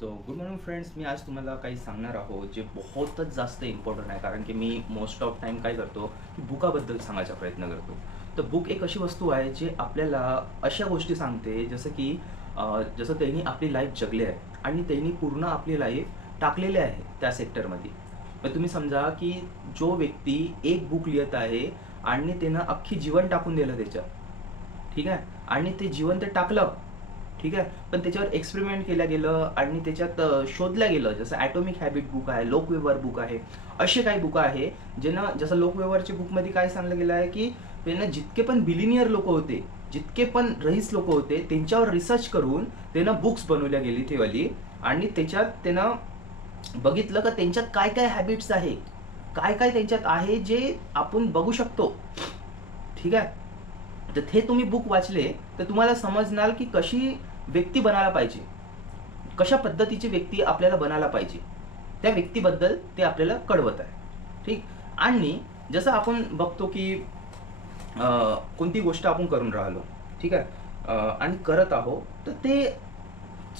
तो good morning friends, मी आज तुम्हाला काही सांगणार आहोत जे बहुतच जास्त इम्पॉर्टंट आहे. कारण की मी मोस्ट ऑफ टाईम काय करतो की बुकाबद्दल सांगायचा प्रयत्न करतो. तर बुक एक अशी वस्तू आहे जे आपल्याला अशा गोष्टी सांगते, जसं की जसं त्यांनी आपली लाईफ जगली आहे आणि त्यांनी पूर्ण आपली लाईफ टाकलेली आहे त्या सेक्टरमध्ये. मग तुम्ही समजा की जो व्यक्ती एक बुक लिहित आहे आणि त्यानं अख्खी जीवन टाकून दिलं त्याच्यात, ठीक आहे, आणि ते जीवन ते टाकलं, ठीक आहे. पण त्याच्यावर एक्सपेरिमेंट केलं गेलं आणि त्याच्यात शोधलं गेलं, जसं ॲटॉमिक हॅबिट बुक आहे, लोकव्यवहार बुक आहे. असे काही बुक आहे ज्यांना, जसं लोकव्यवहारच्या बुकमध्ये काय सांगलं गेलं आहे की त्यांना जितके पण बिलिनियर लोक होते, जितके पण रईस लोक होते, त्यांच्यावर रिसर्च करून त्यानं बुक्स बनवल्या गेली ती वाली. आणि त्याच्यात त्यानं बघितलं का त्यांच्यात काय काय हॅबिट्स आहे, काय काय त्यांच्यात आहे जे आपण बघू शकतो, ठीक आहे. तर हे तुम्ही बुक वाचले तर तुम्हाला समजणार की कशी व्यक्ती बनायला पाहिजे, कशा पद्धतीची व्यक्ती आपल्याला बनायला पाहिजे, त्या व्यक्तीबद्दल ते आपल्याला कळवत आहे, ठीक. आणि जसं आपण बघतो की कोणती गोष्ट आपण करून राहिलो, ठीक आहे, आणि करत आहोत, तर ते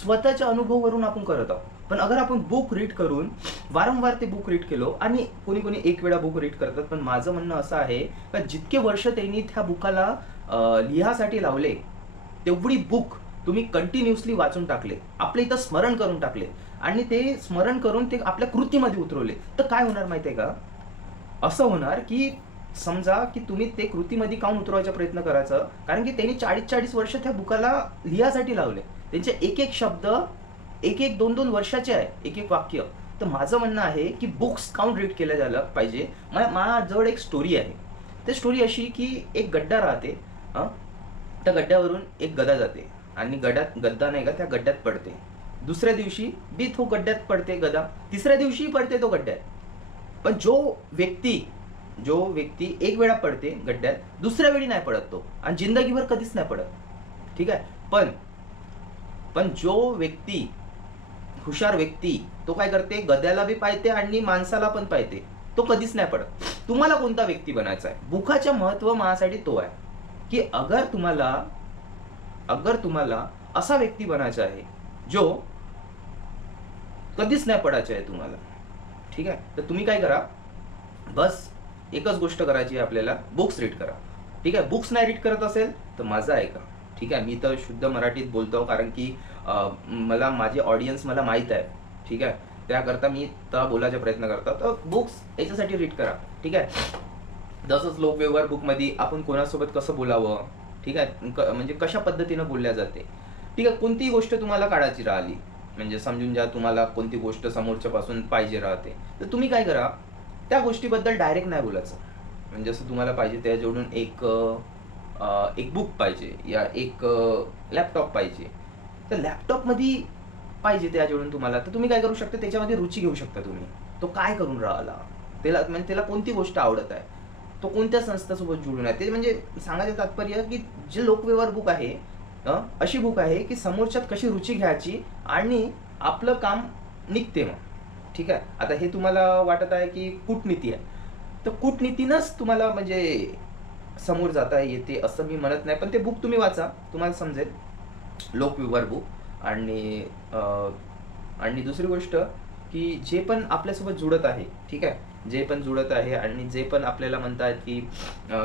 स्वतःच्या अनुभवावरून आपण करत आहोत. पण अगर आपण बुक रीड करून वारंवार ते बुक रीड केलो, आणि कोणी कोणी एक वेळा बुक रीड करतात, पण माझं म्हणणं असं आहे का जितके वर्ष त्यांनी त्या बुकाला लिहासाठी लावले, तेवढी बुक तुम्ही कंटिन्युअसली वाचून टाकले, आपल्या इथं स्मरण करून टाकले, आणि ते स्मरण करून ते आपल्या कृतीमध्ये उतरवले, तर काय होणार माहिती आहे का? असं होणार की समजा की तुम्ही ते कृतीमध्ये काऊन उतरवायचा प्रयत्न करायचं, कारण की त्यांनी 40-40 वर्ष त्या बुकाला लिहासाठी लावले. त्यांचे एक एक शब्द एक एक 2-2 वर्षाचे आहे, एक एक वाक्य. तर माझं म्हणणं आहे की बुक्स काऊन रीड केल्या जायला पाहिजे. माझ्याजवळ एक स्टोरी आहे. ती स्टोरी अशी की एक गड्डा राहते, हां. त्या गड्ड्यावरून एक गदा जाते आणि गद्दा नाही का त्या गड्ड्यात पडते. दुसऱ्या दिवशी बी तो गड्ड्यात पडते गदा, तिसऱ्या दिवशी पडते तो गड्ड्यात. पण जो व्यक्ती एक वेळा पडते गड्ड्यात, दुसऱ्या वेळी नाही पडत तो, आणि जिंदगीभर कधीच नाही पडत, ठीक आहे. पण पण जो व्यक्ती, हुशार व्यक्ती, तो काय करते, गद्याला बी पाहते आणि माणसाला पण पाहते, तो कधीच नाही पडत. तुम्हाला कोणता व्यक्ती बनायचा आहे? बुकाचं महत्व माझ्यासाठी तो आहे की अगर तुम्हाला असा व्यक्ती बनायचा आहे जो कधीच नाही पडायचा आहे तुम्हाला, ठीक आहे. तर तुम्ही काय करा, बस एकच गोष्ट करायची आहे आपल्याला, बुक्स रीड करा, ठीक आहे. बुक्स नाही रीड करत असेल तर माझं ऐका, ठीक आहे. मी तर शुद्ध मराठीत बोलतो, कारण की मला माझे ऑडियन्स मला माहीत आहे, ठीक आहे. त्याकरता मी तर बोलायचा प्रयत्न करतो. तर बुक्स याच्यासाठी रीड करा, ठीक आहे. तसंच लोकव्यवहार बुकमध्ये आपण कोणासोबत कसं बोलावं, ठीक आहे, म्हणजे कशा पद्धतीनं बोलल्या जाते, ठीक आहे. कोणतीही गोष्ट तुम्हाला काढायची राहिली, म्हणजे समजून ज्या तुम्हाला कोणती गोष्ट समोरच्या पासून पाहिजे राहते, तर तुम्ही काय करा, त्या गोष्टीबद्दल डायरेक्ट नाही बोलायचं. म्हणजे जसं तुम्हाला पाहिजे त्या जोडून एक बुक पाहिजे या एक लॅपटॉप पाहिजे, तर लॅपटॉपमध्ये पाहिजे त्या जोडून तुम्हाला, तर तुम्ही काय करू शकता, त्याच्यामध्ये रुची घेऊ शकता तुम्ही. तो काय करून राहिला, त्याला म्हणजे त्याला कोणती गोष्ट आवडत आहे, तो कोणत्या संस्थासोबत जुळून आहे, ते म्हणजे सांगायचं तात्पर्य की जे लोकव्यवहार बुक आहे, अशी बुक आहे की समोरच्यात कशी रुची घ्यायची आणि आपलं काम निघते मग, ठीक आहे. आता हे तुम्हाला वाटत आहे की कूटनीती आहे, तर कूटनीतीनंच तुम्हाला म्हणजे समोर जाता येते असं मी म्हणत नाही, पण ते बुक तुम्ही वाचा, तुम्हाला समजेल, लोकव्यवहार बुक. आणि आणि दुसरी गोष्ट की जे पण आपल्यासोबत जुळत आहे, ठीक आहे, जे पण जुळत आहे आणि जे पण आपल्याला म्हणतात की अ,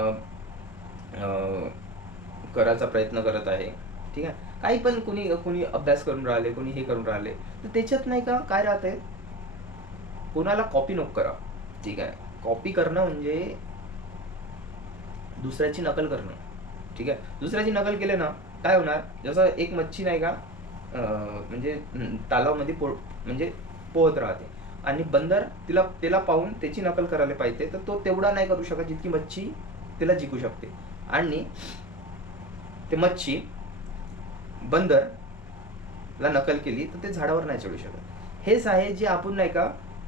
अ, करायचा प्रयत्न करत आहे, ठीक आहे. काही पण कोणी कोणी अभ्यास करून राहिले, कोणी हे करून राहिले, तर त्याच्यात नाही का काय राहतंय, कोणाला कॉपी नको करा, ठीक आहे. कॉपी करणं म्हणजे दुसऱ्याची नकल करणं, ठीक आहे. दुसऱ्याची नकल केले ना काय होणार, जसं एक मच्छी नाही का म्हणजे तलावामध्ये म्हणजे पोहत राहते, आणि बंदर त्याला पाहून त्याची नकल करायला पाहिजे, तर तो तेवढा नाही करू शकत जितकी मच्छी त्याला जिंकू शकते. आणि ते मच्छी बंदरला नकल केली तर ते झाडावर नाही चढू शकत. हेच आहे जे आपण नाही का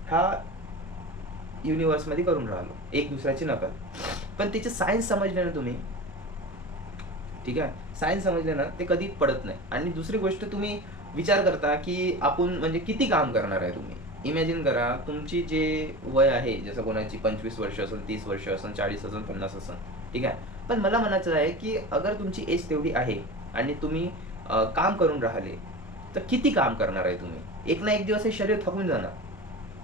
ह्या युनिव्हर्समध्ये करून राहिलो, एक दुसऱ्याची नकल. पण त्याचे सायन्स समजले ना तुम्ही, ठीक आहे, सायन्स समजले ना, ते कधी पडत नाही. आणि दुसरी गोष्ट, तुम्ही विचार करता की आपण म्हणजे किती काम करणार आहे तुम्ही. इमॅजिन करा, तुमची जे वय आहे, जसं कोणाची 25 वर्ष असेल, 30 वर्ष असेल, 40 असेल, 50 असेल, ठीक आहे. पण मला म्हणायचं आहे की अगर तुमची एज तेवढी आहे आणि तुम्ही काम करून राहिले, तर किती काम करणार आहे तुम्ही. एक ना एक दिवस हे शरीर थकून जाणार.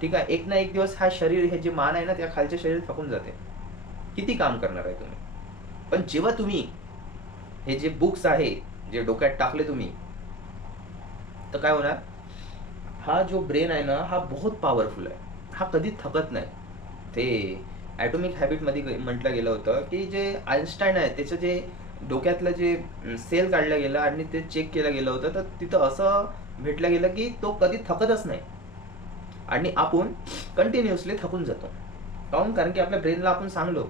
ठीक आहे, एक ना एक दिवस हा शरीर, हे जे मान आहे ना, त्या खालचे शरीर थकून जाते. किती काम करणार आहे तुम्ही? पण जेव्हा तुम्ही हे जे बुक्स आहे, जे डोक्यात टाकले तुम्ही, तर काय होणार? हा जो ब्रेन आहे ना, हा बहुत पॉवरफुल आहे. हा कधीच थकत नाही. ते ॲटॉमिक हॅबिटमध्ये म्हटलं गेलं होतं, की जे आइन्स्टाईन आहे त्याचं जे डोक्यातलं जे सेल काढलं गेलं आणि ते चेक केलं गेलं होतं, तर तिथं असं भेटलं गेलं की तो कधी थकतच नाही. आणि आपण कंटिन्युअसली थकून जातो. काहून? कारण की आपल्या ब्रेनला आपण सांगलो,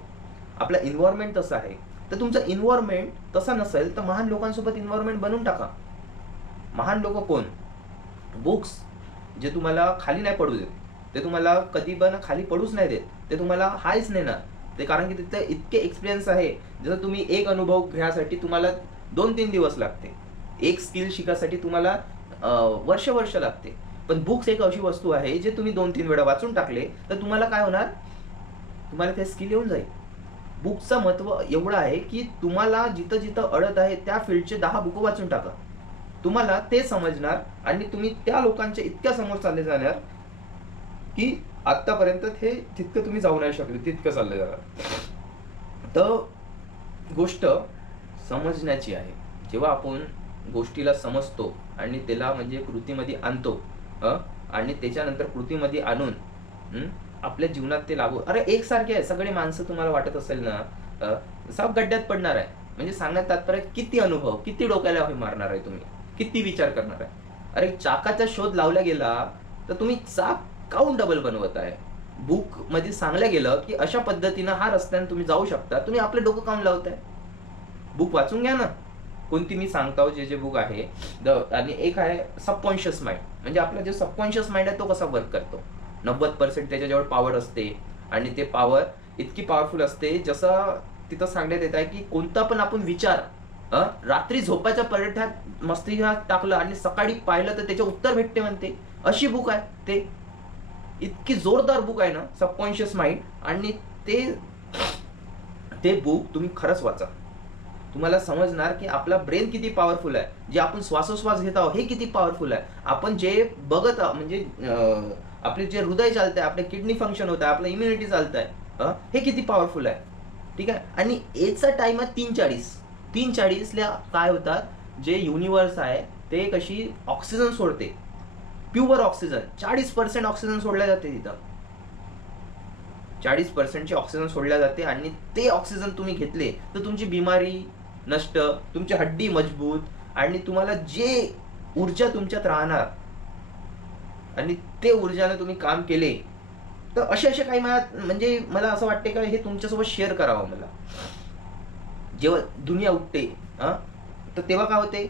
आपलं एन्व्हायरमेंट तसं आहे. तर तुमचं एन्व्हायरमेंट तसं नसेल तर महान लोकांसोबत एन्व्हायरमेंट बनवून टाका. महान लोक कोण? बुक्स जे तुम्हाला खाली नाही पडू देत, ते तुम्हाला कधी पण खाली पडूच नाही देत, ते तुम्हाला हायच नेणार. ते कारण की तिथे इतके एक्सपिरियन्स आहे. जसं तुम्ही एक अनुभव घ्यायसाठी तुम्हाला 2-3 दिवस लागते, एक स्किल शिकायसाठी तुम्हाला वर्ष लागते. पण बुक्स एक अशी वस्तू आहे जे तुम्ही 2-3 वेळा वाचून टाकले तर तुम्हाला काय होणार? तुम्हाला ते स्किल येऊन जाईल. बुकचं महत्त्व एवढं आहे की तुम्हाला जिथं जिथं अडत आहे त्या फील्डचे 10 बुक वाचून टाका. तुम्हाला ते समजणार आणि तुम्ही त्या लोकांच्या इतक्या समोर चालले जाणार की आत्तापर्यंत ते तितकं तुम्ही जाऊ नाही शकले, तितकं चालले जाणार. तर गोष्ट समजण्याची आहे. जेव्हा आपण गोष्टीला समजतो आणि त्याला म्हणजे कृतीमध्ये आणतो, आणि त्याच्यानंतर कृतीमध्ये आणून आपल्या जीवनात ते लागू, अरे एकसारखे आहे सगळे माणसं तुम्हाला वाटत असेल ना, सब गड्ड्यात पडणार आहे. म्हणजे सांगण्यात तात्पर्य किती अनुभव, किती डोक्याला मारणार आहे तुम्ही, किती विचार करणार आहे. अरे चाकाचा शोध लावला गेला तर तुम्ही चाक काऊन डबल बनवत आहे? बुक मध्ये सांगलं गेलं की अशा पद्धतीनं हा रस्त्याने तुम्ही जाऊ शकता, तुम्ही आपलं डोकं काऊन लावताय? बुक वाचून घ्या ना. कोणती मी सांगतो जे जे बुक आहे. आणि एक आहे सबकॉन्शियस माइंड. म्हणजे आपला जे सबकॉन्शियस माइंड आहे तो कसा वर्क करतो. 90% त्याच्याजवळ पॉवर असते आणि ते पॉवर इतकी पॉवरफुल असते, जसं तिथं सांगण्यात येत आहे की कोणता पण आपण विचार रात्री झोपाच्या पर्यंत मस्तिष्कात टाकलं आणि सकाळी पाहिलं तर त्याचे उत्तर भेटते म्हणते. अशी बुक आहे ते. इतकी जोरदार बुक आहे ना सबकॉन्शियस माइंड. आणि ते ते बुक तुम्ही खरंच वाचा. तुम्हाला समजणार की आपला ब्रेन किती पॉवरफुल आहे. जे आपण श्वासोश्वास घेत आहोत हे किती पॉवरफुल आहे. आपण जे बघत आहोत म्हणजे आपले जे हृदय चालतंय, आपले किडनी फंक्शन होत आहे, आपलं इम्युनिटी चालत आहे, हे किती पॉवरफुल आहे. ठीक आहे. आणि एजचा टाइम आहे 3:40ला काय होतात, जे युनिवर्स आहे ते कशी ऑक्सिजन सोडते, प्युअर ऑक्सिजन. 40% ऑक्सिजन सोडल्या जाते तिथं. 40% ऑक्सिजन सोडल्या जाते आणि ते ऑक्सिजन तुम्ही घेतले तर तुमची बिमारी नष्ट, तुमची हड्डी मजबूत आणि तुम्हाला जे ऊर्जा तुमच्यात राहणार आणि ते ऊर्जाने तुम्ही काम केले तर असे काही म्हणजे मला असं वाटते का हे तुमच्यासोबत शेअर करावं मला. जेव्हा दुनिया उठते तर तेव्हा काय होते,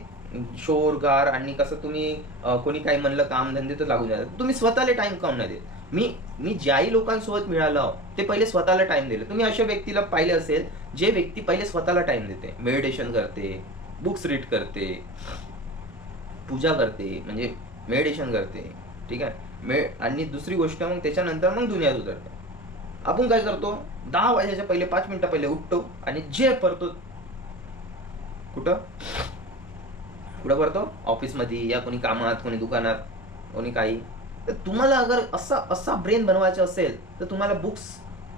शोर गार आणि कसं तुम्ही कोणी काही म्हणलं काम धंदे तर लागून जातात. तुम्ही स्वतःला टाइम काऊन नाही देत? मी ज्याही लोकांसोबत मिळालो ते पहिले स्वतःला टाइम दिले. तुम्ही अशा व्यक्तीला पाहिले असेल जे व्यक्ती पहिले स्वतःला टाइम देते, मेडिटेशन करते, बुक्स रीड करते, पूजा करते, म्हणजे मेडिटेशन करते. ठीक आहे. आणि दुसरी गोष्ट मग त्याच्यानंतर मग दुनियात उतरते. आपण काय करतो, 10 वाजायच्या पहिले 5 मिनिटं पहिले उठतो आणि जे करतो कुठं कुठं करतो, ऑफिसमध्ये या कोणी कामात, कोणी दुकानात, कोणी काही. तर तुम्हाला अगर असा ब्रेन बनवायचा असेल तर तुम्हाला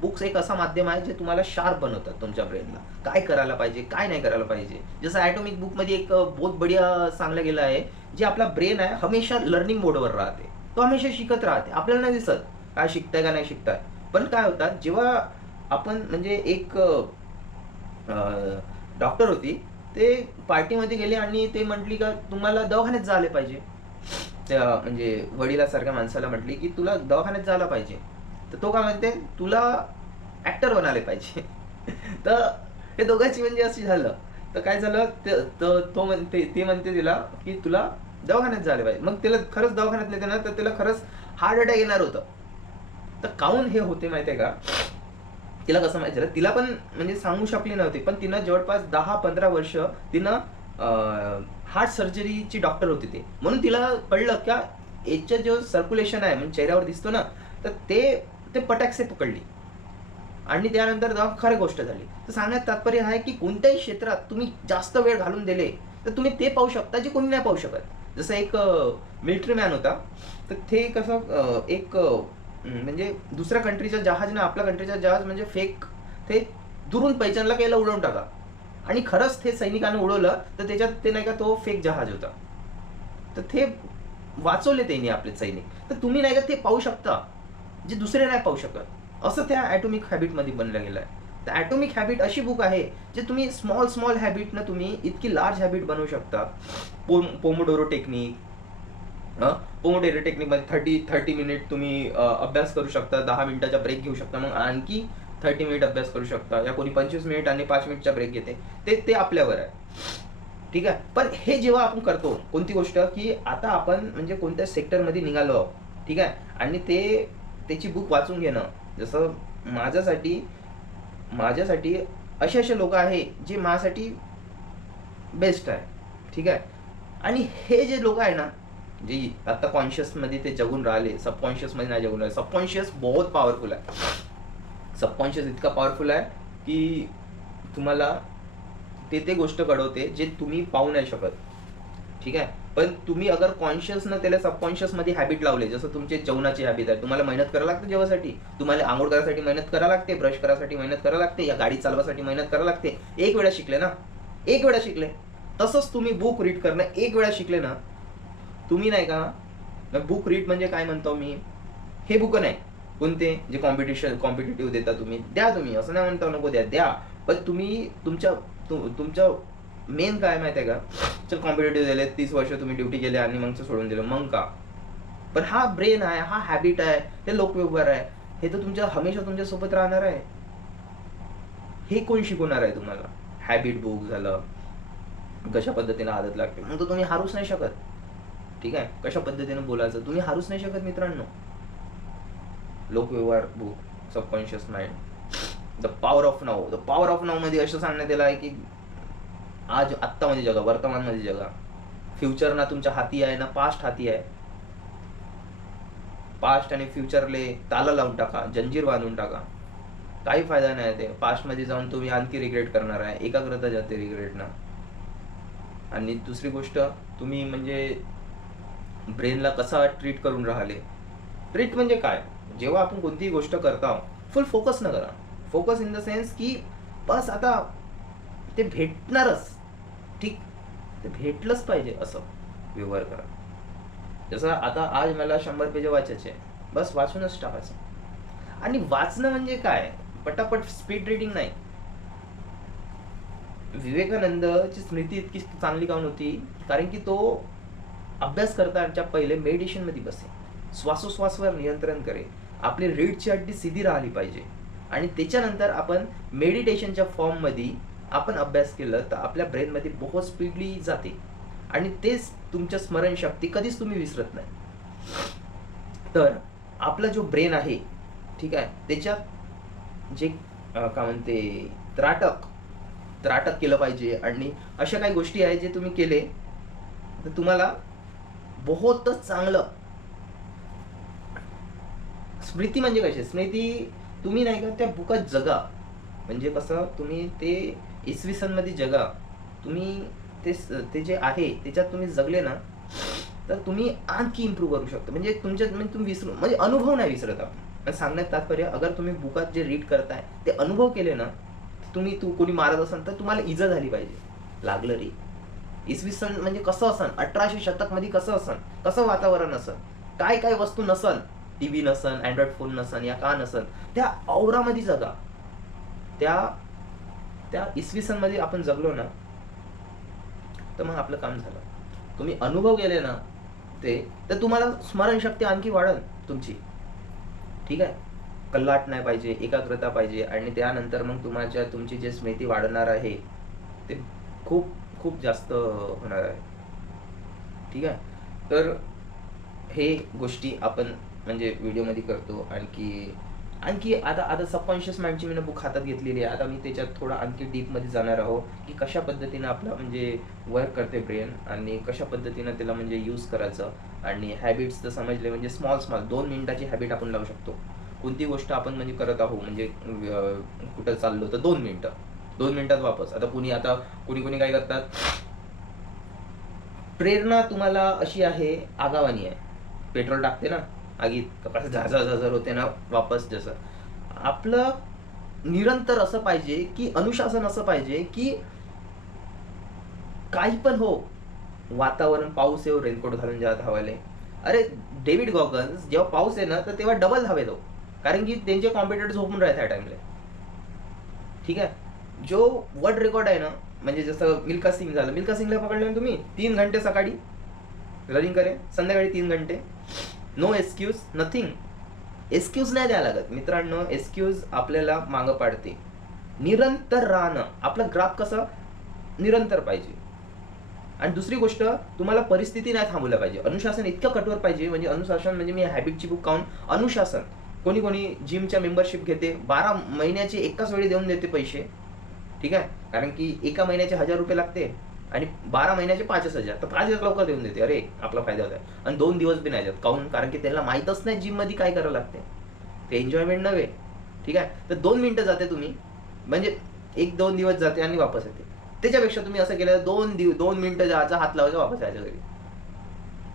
बुक्स एक असा माध्यम आहे जे तुम्हाला शार्प बनवतात तुमच्या ब्रेनला. काय करायला पाहिजे, काय नाही करायला पाहिजे. जसं ॲटॉमिक बुकमध्ये एक बहुत बढिया सांगलं गेलं आहे, जे आपला ब्रेन आहे हमेशा लर्निंग मोडवर राहते. तो हमेशा शिकत राहते. आपल्याला नाही दिसत काय शिकताय का नाही शिकताय. पण काय होतात, जेव्हा आपण म्हणजे एक डॉक्टर होती, ते पार्टीमध्ये गेले आणि ते म्हटली का तुम्हाला दवाखान्यात जायला पाहिजे. त्या म्हणजे वडिलासारख्या माणसाला म्हटली की तुला दवाखान्यात जायला पाहिजे. तर तो काय म्हणते, तुला ऍक्टर बनायला पाहिजे. तर हे दोघांची म्हणजे अशी झालं. तर काय झालं, तो म्हणते, ती म्हणते तिला की तुला दवाखान्यात जायला पाहिजे. मग तिला खरंच दवाखान्यात नेते ना तर तिला खरंच हार्ट अटॅक येणार होतं. तर काऊन हे होते माहितीये का, तिला कसं माहिती झालं, तिला पण म्हणजे सांगू शकली नव्हती. पण तिनं जवळपास 10-15 वर्ष तिनं हार्ट सर्जरीची डॉक्टर होती ते. म्हणून तिला कळलं का याचं जे सर्क्युलेशन आहे म्हणजे चेहऱ्यावर दिसतो ना, तर ते पटाकसे पकडली आणि त्यानंतर खरी गोष्ट झाली. तर सांगण्यात तात्पर्य आहे की कोणत्याही क्षेत्रात तुम्ही जास्त वेळ घालून दिले तर तुम्ही ते पाहू शकता जे कोणी नाही पाहू शकत. जसं एक मिलिटरी मॅन होता, तर ते कसं म्हणजे दुसऱ्या कंट्रीच्या जहाजनं आपल्या कंट्रीचा जहाज म्हणजे फेक ते दुरून पैचानला केलं, उडवून टाका. आणि खरंच ते सैनिकांनी उडवलं, तर त्याच्यात ते नाही का तो फेक जहाज होता. तर ते वाचवले त्यांनी आपले सैनिक. तर तुम्ही नाही का ते पाहू शकता जे दुसरे नाही पाहू शकत. असं त्या ॲटॉमिक हॅबिटमध्ये बनलं गेलं आहे. तर ॲटॉमिक हॅबिट अशी बुक आहे जे तुम्ही स्मॉल स्मॉल हॅबिटनं तुम्ही इतकी लार्ज हॅबिट बनवू शकता. पोमोडोरो टेक्निक, पोमोडोरो टेक्निकमध्ये 30 मिनिट तुम्ही अभ्यास करू शकता, 10 मिनिटाचा ब्रेक घेऊ शकता, मग आणखी 30 मिनिट अभ्यास करू शकता, या कोणी 25 मिनिट आणि 5 मिनिटचा ब्रेक घेते, ते आपल्यावर आहे. ठीक आहे. पण हे जेव्हा आपण करतो कोणती गोष्ट, की आता आपण म्हणजे कोणत्या सेक्टरमध्ये निघालो आहोत, ठीक आहे, आणि त्याची बुक वाचून घेणं. जसं माझ्यासाठी असे लोक आहे जे माझ्यासाठी बेस्ट आहे. ठीक आहे. आणि हे जे लोक आहे ना, जे आता कॉन्शियसमध्ये ते जगून राहिले, सबकॉन्शियसमध्ये नाही जगून राहिले. सबकॉन्शियस बहुत पॉवरफुल आहे. सबकॉन्शियस इतका पॉवरफुल आहे की तुम्हाला ते गोष्ट घडवते जे तुम्ही पाहू नाही शकत. ठीक आहे. पण तुम्ही अगर कॉन्शियसनं त्याला सबकॉन्शियसमध्ये हॅबिट लावले, जसं तुमचे जेवणाची हॅबिट आहे, तुम्हाला मेहनत करायला लागते जेवणासाठी, तुम्हाला आंघोळ करायसाठी मेहनत करायला लागते, ब्रश करायसाठी मेहनत करायला लागते, या गाडी चालवासाठी मेहनत करायला लागते. एक वेळा शिकले ना, एक वेळा शिकले. तसंच तुम्ही बुक रीड करणं एक वेळा शिकले ना, तुम्ही नाही का, बुक रीड म्हणजे काय म्हणतो मी, हे बुक नाही कोणते जे कॉम्पिटिटिव्ह देता तुम्ही द्या, तुम्ही असं नाही म्हणता नको द्या, पण तुम्ही तुमच्या मेन काय माहिती आहे का, चल कॉम्पिटेटिव्ह दिले 30 वर्ष तुम्ही ड्युटी केली आणि मग सोडून दिलं, मग का. पण हा ब्रेन आहे, हा हॅबिट आहे, हे लोकव्यवहार आहे, हे तर हमेशा तुमच्या सोबत राहणार आहे. हे कोण शिकवणार आहे तुम्हाला. हॅबिट बुक झालं, कशा पद्धतीने आदत लागते, मग तर तुम्ही हारूच नाही शकत. ठीक आहे. कशा पद्धतीने बोलायचं तुम्ही हारूच नाही शकत मित्रांनो. Lokvyavahar book, subconscious mind, the power of now. The power of now मध्ये असं सांगण्यात आलं आहे की आज आत्तामध्ये जगा, वर्तमानमध्ये जगा. फ्युचर ना तुमच्या हाती आहे ना पास्ट हाती आहे. पास्ट आणि फ्युचरले ताला लावून टाका, जंजीर बांधून टाका, काही फायदा नाही. ते पास्टमध्ये जाऊन तुम्ही आणखी रिग्रेट करणार आहे, एकाग्रता जाते रिग्रेटनं. आणि दुसरी गोष्ट, तुम्ही म्हणजे ब्रेनला कसा ट्रीट करून राहिले. ट्रीट म्हणजे काय, जेव्हा आपण कोणतीही गोष्ट करता फुल फोकस न करा. फोकस इन द सेन्स की बस आता ते भेटणारच, ठीक, ते भेटलंच पाहिजे असं व्यवहार करा. जसं आता आज मला 100 पेज वाचायचे, बस वाचूनच टाकायचं. आणि वाचणं म्हणजे काय, पटापट स्पीड रीडिंग नाही. विवेकानंदची स्मृती इतकी चांगली काऊन होती, कारण की तो अभ्यास करताच्या पहिले मेडिटेशन मध्ये बसे, श्वासोश्वासवर नियंत्रण करे, आपली रीडची अड्डी सीधी राहिली पाहिजे. आणि त्याच्यानंतर आपण मेडिटेशनच्या फॉर्म मध्ये आपण अभ्यास केलं तर आपल्या ब्रेनमध्ये बहुत स्पीडली जाते. आणि तेच तुमच्या स्मरणशक्ती कधीच तुम्ही विसरत नाही. तर आपला जो ब्रेन आहे, ठीक आहे, त्याच्यात जे काय म्हणते त्राटक केलं पाहिजे. आणि अशा काही गोष्टी आहेत जे तुम्ही केले तर तुम्हाला बहुतच चांगलं. स्मृती म्हणजे कशी, स्मृती तुम्ही नाही का त्या बुकात जगा. म्हणजे कसं, तुम्ही ते इसवी सन मध्ये जगा. तुम्ही ते जे आहे त्याच्यात तुम्ही जगले ना, तर तुम्ही आणखी इम्प्रूव्ह करू शकता. म्हणजे तुम्ही विसरू, म्हणजे अनुभव नाही विसरत आपण. सांगण्यात तात्पर्य, अगर तुम्ही बुकात जे रीड करताय ते अनुभव केले ना, कोणी मारत असाल तर तुम्हाला इजा झाली पाहिजे, लागलं रे. इसवी सन म्हणजे कसं असन, 1800 शतक मध्ये कसं असन, कसं वातावरण असन, काय काय वस्तू नसन, टीव्ही नसन, अँड्रॉइड फोन नसन, या का नसन, त्या औरामध्ये जगा. त्या इसवी सन मध्ये आपण जगलो ना, तर मग आपलं काम झालं. तुम्ही अनुभव गेले ना ते, तर तुम्हाला स्मरणशक्ती आणखी वाढेल तुमची. ठीक आहे. कल्लाट नाही पाहिजे, एकाग्रता पाहिजे. आणि त्यानंतर मग तुमची जे स्मृती वाढणार आहे ते खूप खूप जास्त होणार आहे. ठीक आहे. तर हे गोष्टी आपण म्हणजे व्हिडिओमध्ये करतो. आणखी आता सबकॉन्शियस माइंडची मी बुक हातात घेतलेली आहे. आता मी त्याच्यात थोडा आणखी डीपमध्ये जाणार आहोत की कशा पद्धतीनं आपला म्हणजे वर्क करते ब्रेन, आणि कशा पद्धतीनं त्याला म्हणजे यूज करायचं. आणि हॅबिट्स तर समजले, म्हणजे स्मॉल 2 मिनिटाची हॅबिट आपण लावू शकतो. कोणती गोष्ट आपण म्हणजे करत आहोत, म्हणजे कुठं चाललो तर 2 मिनिटात वापस. आता कोणी काय करतात, प्रेरणा तुम्हाला अशी आहे, आगावानी आहे. पेट्रोल टाकते ना आगीत, कसं झाझर होते ना वापस, जसं आपलं निरंतर असं पाहिजे, की अनुशासन असं पाहिजे, की काही पण हो, वातावरण पाऊस येऊ रेनकोट घालून जा धावायला. अरे डेव्हिड गॉगन्स जेव्हा पाऊस आहे ना तर तेव्हा डबल धावे तो, कारण की त्यांचे कॉम्पिटिटर झोपून राहत त्या टाइमला. ठीक आहे, जो वर्ल्ड रेकॉर्ड आहे ना, म्हणजे जसं मिल्खा सिंग झालं, मिल्खा सिंगला पकडलं ना तुम्ही, 3 घंटे सकाळी रनिंग करे, संध्याकाळी 3 घंटे, नो एक्सक्यूज, नथिंग. एक्सक्यूज नाही द्यायला लागत मित्रांनो, एक्सक्यूज आपल्याला मागं पाडते. निरंतर राहणं, आपला ग्राफ कसा निरंतर पाहिजे. आणि दुसरी गोष्ट, तुम्हाला परिस्थिती नाही थांबवल्या पाहिजे. अनुशासन इतकं कठोर पाहिजे, म्हणजे अनुशासन म्हणजे मी हॅबिटची बुक काढून, अनुशासन कोणी कोणी जिमच्या मेंबरशिप घेते, 12 महिन्याचे एकाच वेळी देऊन देते पैसे. ठीक आहे, कारण की एका महिन्याचे 1000 रुपये लागते आणि 12 महिन्याचे 5,000, तर 5,000 लवकर देऊन देते. अरे आपला फायदा होता. आणि 2 दिवस बी नाही जात, काहून? कारण की त्यांना माहीतच नाही जिममध्ये काय करावं लागते, ते एन्जॉयमेंट नव्हे. ठीक आहे, तर 2 मिनिटं जाते तुम्ही, म्हणजे 1-2 दिवस जाते आणि वापस येते. त्याच्यापेक्षा तुम्ही असं केलं, 2 मिनिटं जायचा, हात लावायचा, वापस यायच्या घरी.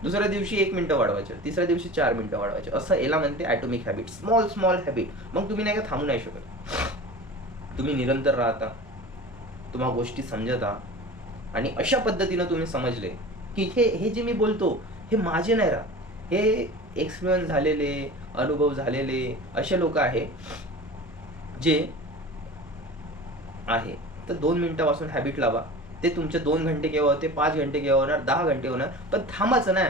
दुसऱ्या दिवशी 1 मिनिटं वाढवायचे, तिसऱ्या दिवशी 4 मिनिटं वाढवायचे. असं याला म्हणते atomic habit, small small habit. मग तुम्ही नाही का थांबू नाही शकत. तुम्ही निरंतर राहता, तुम्हाला गोष्टी समजता, आणि अशा पद्धतीनं तुम्ही समजले की हे जे मी बोलतो हे माझे नाही राहत, हे एक्सपिरियन्स झालेले, अनुभव झालेले असे लोक आहे जे आहे. तर 2 मिनिटापासून हॅबिट लावा. ते तुमचे 2 घंटे केव्हा होते, 5 घंटे केव्हा होणार, 10 घंटे होणार, पण थांबायचं नाही.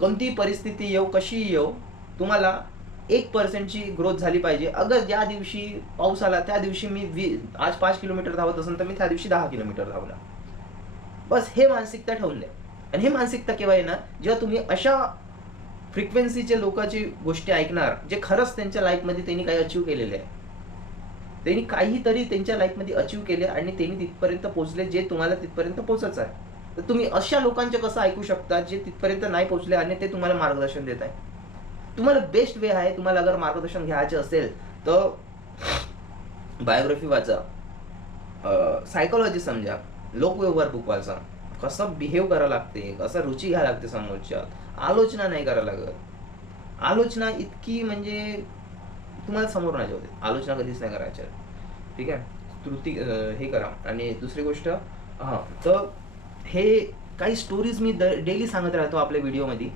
कोणतीही परिस्थिती येऊ, कशी येऊ, तुम्हाला 1% ग्रोथ झाली पाहिजे. अगर ज्या दिवशी पाऊस आला त्या दिवशी मी आज 5 किलोमीटर धावत असेल तर मी त्या दिवशी 10 किलोमीटर धावणार. बस हे मानसिकता ठेवून द्या. आणि हे मानसिकता केव्हा येणार, जेव्हा तुम्ही अशा फ्रिक्वेन्सीचे लोकांची गोष्टी ऐकणार, जे खरंच त्यांच्या लाईफमध्ये त्यांनी काही अचीव केलेले आहे. त्यांनी काहीतरी त्यांच्या लाईफमध्ये अचीव केले आणि त्यांनी तिथपर्यंत पोहोचले जे तुम्हाला तिथपर्यंत पोहोचायचं आहे. तर तुम्ही अशा लोकांचे कसं ऐकू शकता जे तिथपर्यंत नाही पोहोचले आणि ते तुम्हाला मार्गदर्शन देत आहे. तुम्हाला बेस्ट वे आहे, तुम्हाला अगर मार्गदर्शन घ्यायचे असेल तर बायोग्राफी वाचा, सायकोलॉजी समजा, लोकव्यवहार बुक वाचा, कसं बिहेव करावं लागते, कसं रुची घ्यायला लागते समोरच्या, आलोचना नाही करावं लागत. आलोचना इतकी म्हणजे तुम्हाला समोर नाही होते, आलोचना कधीच नाही करायच्या. ठीक आहे, त्रुटी हे करा. आणि दुसरी गोष्ट, हां, तर हे काही स्टोरीज मी डेली सांगत राहतो आपल्या व्हिडिओमध्ये,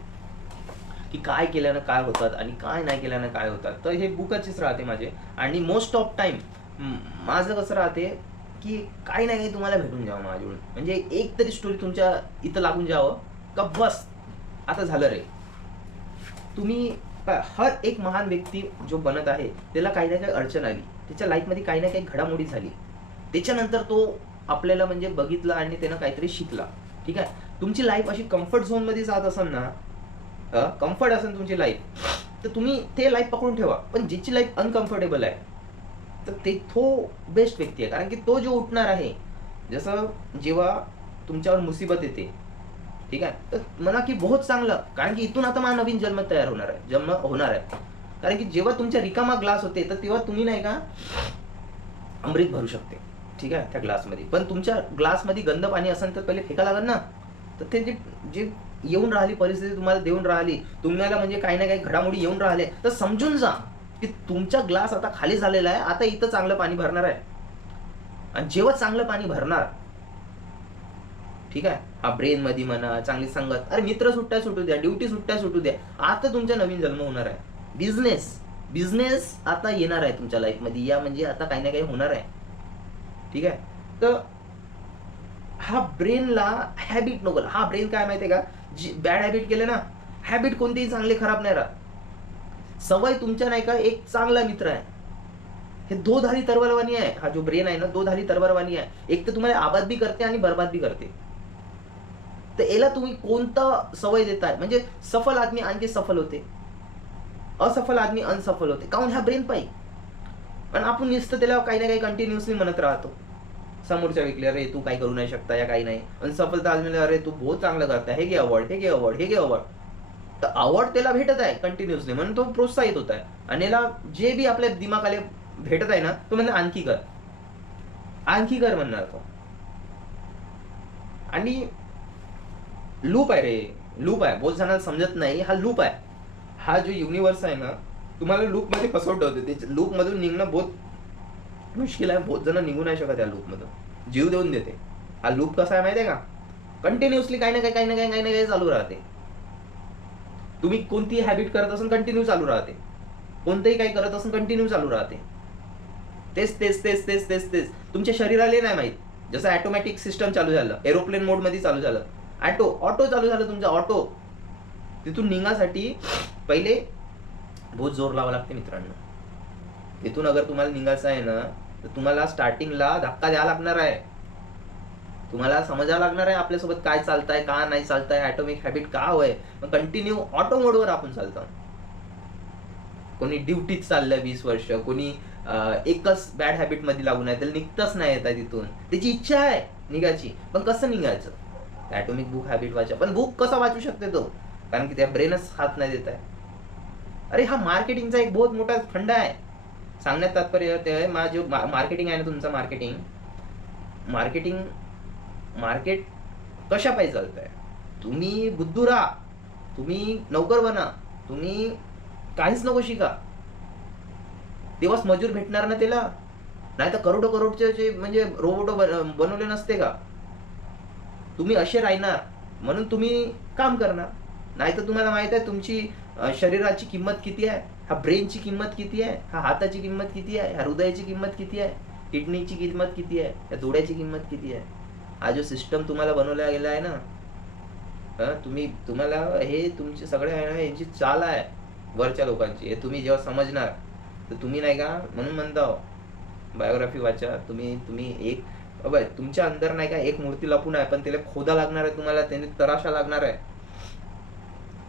की काय केल्यानं काय होतात आणि काय नाही केल्यानं काय होतात. तर हे बुकाचीच राहते माझे. आणि मोस्ट ऑफ टाईम माझं कसं राहते, की काही ना काही तुम्हाला भेटून जावं माझ्याकडून, म्हणजे एक तरी स्टोरी तुमच्या इथं लागून जावं का बस आता झालं रे. तुम्ही हर एक महान व्यक्ती जो बनत आहे त्याला काही ना काही अडचण आली, त्याच्या लाईफमध्ये काही ना काही घडामोडी झाली, त्याच्यानंतर तो आपल्याला म्हणजे बघितला आणि त्यानं काहीतरी शिकला. ठीक आहे, तुमची लाईफ अशी कम्फर्ट झोनमध्ये जात असेल ना, कम्फर्ट असेल तुमची लाईफ, तर तुम्ही ते लाईफ पकडून ठेवा. पण ज्याची लाईफ अनकम्फर्टेबल आहे तर ते तो बेस्ट व्यक्ती आहे, कारण की तो जो उठणार आहे, जसं जेव्हा तुमच्यावर मुसीबत येते, ठीक आहे, तर म्हणा की बहुत चांगलं, कारण की इथून आता मला नवीन जन्म तयार होणार आहे, जन्म होणार आहे. कारण की जेव्हा तुमच्या रिकामा ग्लास होते तर तेव्हा तुम्ही नाही का अमृत भरू शकते. ठीक आहे, त्या ग्लासमध्ये. पण तुमच्या ग्लासमध्ये गंद पाणी असेल तर पहिले फेका लागेल ना. तर ते जे जे येऊन राहिली परिस्थिती तुम्हाला देऊन राहिली, तुम्हाला म्हणजे काही ना काही घडामोडी येऊन राहिले, तर समजून जा की तुमचा ग्लास आता खाली झालेला आहे, आता इथं चांगलं पाणी भरणार आहे. आणि जेव्हा चांगलं पाणी भरणार, ठीक आहे, हा ब्रेन मध्ये म्हणा, चांगली संगत, अरे मित्र सुट्ट्या सुटू द्या, ड्युटी सुट्ट्या सुटू द्या, आता तुमचा नवीन जन्म होणार आहे. बिझनेस आता येणार आहे तुमच्या लाईफमध्ये, या म्हणजे आता काही ना काही होणार आहे. ठीक आहे, तर हा ब्रेनला हॅबिट नको. हा ब्रेन काय माहितीये का, जी बॅड हॅबिट केले ना, हॅबिट कोणतीही चांगली खराब नाही राहत. सवय तुमच्या नाही का एक चांगला मित्र आहे. हे दोधारी तलवारवाणी आहे. हा जो ब्रेन आहे ना, दोधारी तलवारवाणी आहे. एक तर तुम्हाला आबाद बी करते आणि बर्बाद बी करते. तर याला तुम्ही कोणता सवय देताय, म्हणजे सफल आदमी आणखी सफल होते, असफल आदमी अनसफल होते, काऊन ह्या ब्रेन पाहिजे. पण आपण नुसतं त्याला काही ना काही कंटिन्युअसली म्हणत राहतो. समोरच्या व्यक्तीला, अरे तू काही करू नाही शकता या काही नाही. अनसफलता आदमीला, अरे तू बहुत चांगलं करता, हे घे अवॉर्ड, हे घे अवॉर्ड, हे घे अवॉर्ड. तर अवॉर्ड त्याला भेटत आहे कंटिन्युअसली, म्हणून तो प्रोत्साहित होत आहे. आणि याला जे बी आपल्या दिमागाला भेटत आहे ना, तो म्हणजे आणखी कर म्हणणार तो. आणि लूप आहे रे, लूप आहे. बहुत जणांना समजत नाही, हा लूप आहे. हा जो युनिवर्स आहे ना, तुम्हाला लूपमध्ये फसवत होते. ते लूपमधून निघणं बहुत मुश्किल आहे. बहुत जण निघू नाही शकत या लूपमधून, जीव देऊन देते. हा लूप कसा आहे माहिती आहे का, कंटिन्युअसली काही ना काही काही ना काही काही ना काही चालू राहते. तुम्ही कोणतीही हॅबिट करत असून कंटिन्यू चालू राहते, कोणतंही काही करत असून कंटिन्यू चालू राहते. तेच तेच तेच तेच तेच तेच तुमच्या शरीराला नाही माहीत. जसं ॲटोमॅटिक सिस्टम चालू झालं, एरोप्लेन मोडमध्ये चालू झालं, ऑटो चालू झालं तुमचं ऑटो. तिथून निघासाठी पहिले बहुत जोर लावा लागते मित्रांनो. तिथून अगर तुम्हाला निघायचं आहे ना, तर तुम्हाला स्टार्टिंगला धक्का द्यावा लागणार आहे. तुम्हाला समजायला लागणार आहे आपल्यासोबत काय चालतंय, का नाही चालतंय, ॲटोमिक हॅबिट का होय. मग कंटिन्यू ऑटो मोडवर आपण चालतो. कोणी ड्युटीत चाललंय 20 वर्ष, कोणी एकच बॅड हॅबिट मध्ये लागून आहे, त्याला निघताच नाही येत आहे तिथून. त्याची इच्छा आहे निघायची, पण कसं निघायचं. ॲटोमिक बुक हॅबिट वाचा. पण बुक कसा वाचू शकते तो, कारण की त्या ब्रेनच हात नाही देत आहे. अरे हा मार्केटिंगचा एक बहुत मोठा फंडा आहे. सांगण्यात तात्पर्य ते आहे, जो मार्केटिंग आहे ना तुमचं, मार्केट कशा पाहिजे चालतंय. तुम्ही बुद्धू राहा, तुम्ही नौकर बना, तुम्ही काहीच नको शिका, तेव्हाच मजूर भेटणार ना त्याला. नाही तर करोडचे जे म्हणजे रोबोट बनवले नसते का. तुम्ही असे राहणार म्हणून तुम्ही काम करणार. नाही तर तुम्हाला माहित आहे तुमची शरीराची किंमत किती आहे, हा ब्रेनची किंमत किती आहे, हा हाताची किंमत किती आहे, ह्या हृदयाची किंमत किती आहे, किडनीची किंमत किती आहे, या डोळ्याची किंमत किती आहे. हा जो सिस्टम तुम्हाला बनवला गेला आहे ना, तुम्हाला हे तुमचे सगळे आहे ना, यांची चाल आहे वरच्या लोकांची. हे तुम्ही जेव्हा समजणार तर तुम्ही नाही का, म्हणून म्हणता बायोग्राफी वाचा. तुम्ही एक तुमच्या अंदर नाही का एक मूर्ती लपून आहे, पण त्याला खोदा लागणार आहे तुम्हाला, त्याने तराशा लागणार आहे.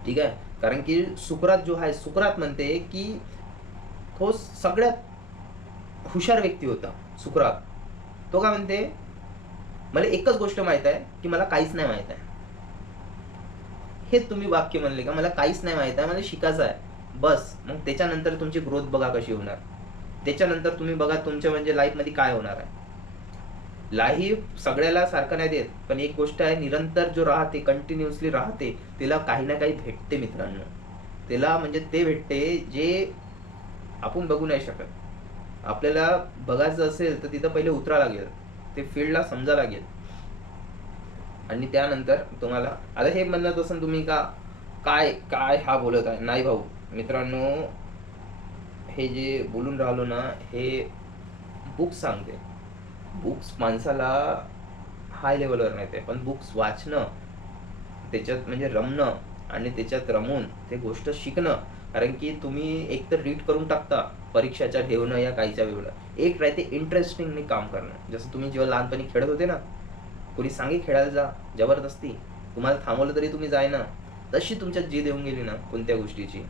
ठीक आहे. कारण की सुकरात जो आहे, सुकरात म्हणते की तो सगळ्यात हुशार व्यक्ती होता सुकरात. तो काय म्हणते, मला एकच गोष्ट माहित आहे की मला काहीच नाही माहित आहे. हे तुम्ही वाक्य म्हणले का, मला काहीच नाही माहित आहे, मला शिकायचं आहे बस. मग त्याच्यानंतर तुमची ग्रोथ बघा कशी होणार. त्याच्यानंतर तुम्ही बघा तुमच्या म्हणजे लाईफमध्ये काय होणार आहे. लाईफ सगळ्याला सारखं नाही देत, पण एक गोष्ट आहे, निरंतर जो राहते, कंटिन्युअसली राहते, त्याला काही ना काही भेटते मित्रांनो. त्याला म्हणजे ते भेटते जे आपण बघू नाही शकत. आपल्याला बघायचं असेल तर तिथं पहिले उतरा लागेल, ते फील्डला समजा लागेल. आणि त्यानंतर तुम्हाला आता हे म्हणत असेल तुम्ही का काय काय हा बोलत आहे. नाही भाऊ मित्रांनो, हे जे बोलून राहिलो ना, हे बुक्स सांगते. बुक्स माणसाला हाय लेवलवर नेते, पण बुक्स वाचणं, त्याच्यात म्हणजे रमणं आणि त्याच्यात रमून ते गोष्ट शिकणं. कारण की तुम्ही एक तर रीड करून टाकता परीक्षाच्या ठेवणं या काहीच्या वेळेला, एक राहते इंटरेस्टिंगली काम करणं. जसं तुम्ही जेव्हा लहानपणी खेळत होते ना, कोणी सांगे खेळायला जा, जबरदस्ती तुम्हाला थांबवलं तरी तुम्ही जाय ना, तशी तुमच्यात जी देऊन गेली ना कोणत्या गोष्टीची,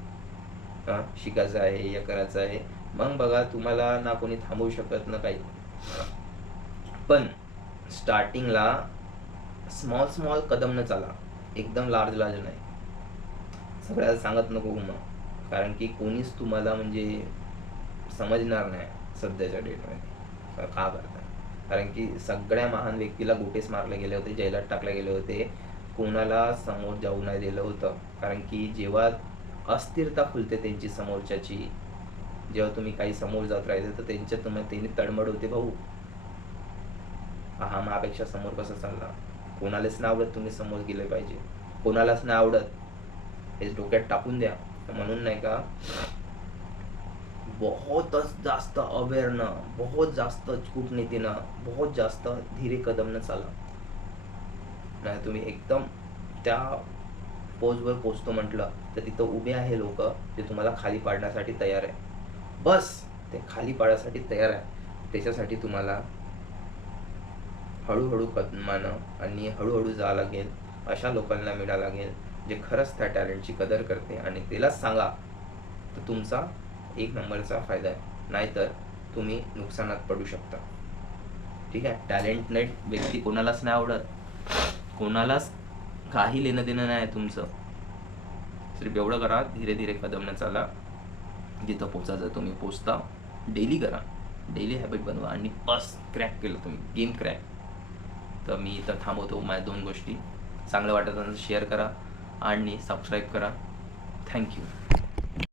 शिकायचं आहे, हे करायचं आहे, मग बघा तुम्हाला ना कोणी थांबवू शकत ना काही. पण स्टार्टिंगला स्मॉल कदम न चाला, एकदम लार्ज नाही. सगळ्याला सांगत नको मग, कारण की कोणीच तुम्हाला म्हणजे समजणार नाही सध्याच्या डेटमध्ये का करता. कारण की सगळ्या महान व्यक्तीला गोटेच मारले गेले होते, जैलात टाकले गेले होते, कोणाला समोर जाऊ नाही दिलं होतं. कारण की जेव्हा अस्थिरता खुलते त्यांची समोरच्याची, जेव्हा तुम्ही काही समोर जात राहिले तर त्यांनी तडमड होते. भाऊ हा माझ्यापेक्षा समोर कसं चालला, कोणालाच नाही आवडत तुम्ही समोर गेले पाहिजे, कोणालाच नाही आवडत, हे डोक्यात टाकून द्या. म्हणून नाही का, बहुतच जास्त अवेअरनं, बहुत जास्त कूटनीतीनं, बहुत जास्त धीरे कदमनं चाला. नाही तुम्ही एकदम त्या पोजवर पोचतो म्हटलं तर तिथं उभे आहे लोक, ते तुम्हाला खाली पाडण्यासाठी तयार आहे. बस ते खाली पाडण्यासाठी तयार आहे. त्याच्यासाठी तुम्हाला हळूहळू कदमानं आणि हळूहळू जावं लागेल. अशा लोकांना मिळावं लागेल जे खरंच त्या टॅलेंटची कदर करते, आणि त्यालाच सांगा तर तुमचा एक नंबरचा फायदा आहे. नाहीतर तुम्ही नुकसानात पडू शकता. ठीक आहे. टॅलेंटेड व्यक्ती कोणालाच नाही आवडत, कोणालाच काही लेणं देणं नाही तुमचं. सिर्फ एवढं करा, धीरे धीरे कदमनं चाला, जिथं पोचायचं तुम्ही पोचता. डेली करा, डेली हॅबिट बनवा, आणि बस क्रॅक केलं तुम्ही, गेम क्रॅक. तर मी इथं थांबवतो माझ्या 2 गोष्टी. चांगलं वाटत असेल शेअर करा आणि सबस्क्राईब करा. थँक्यू.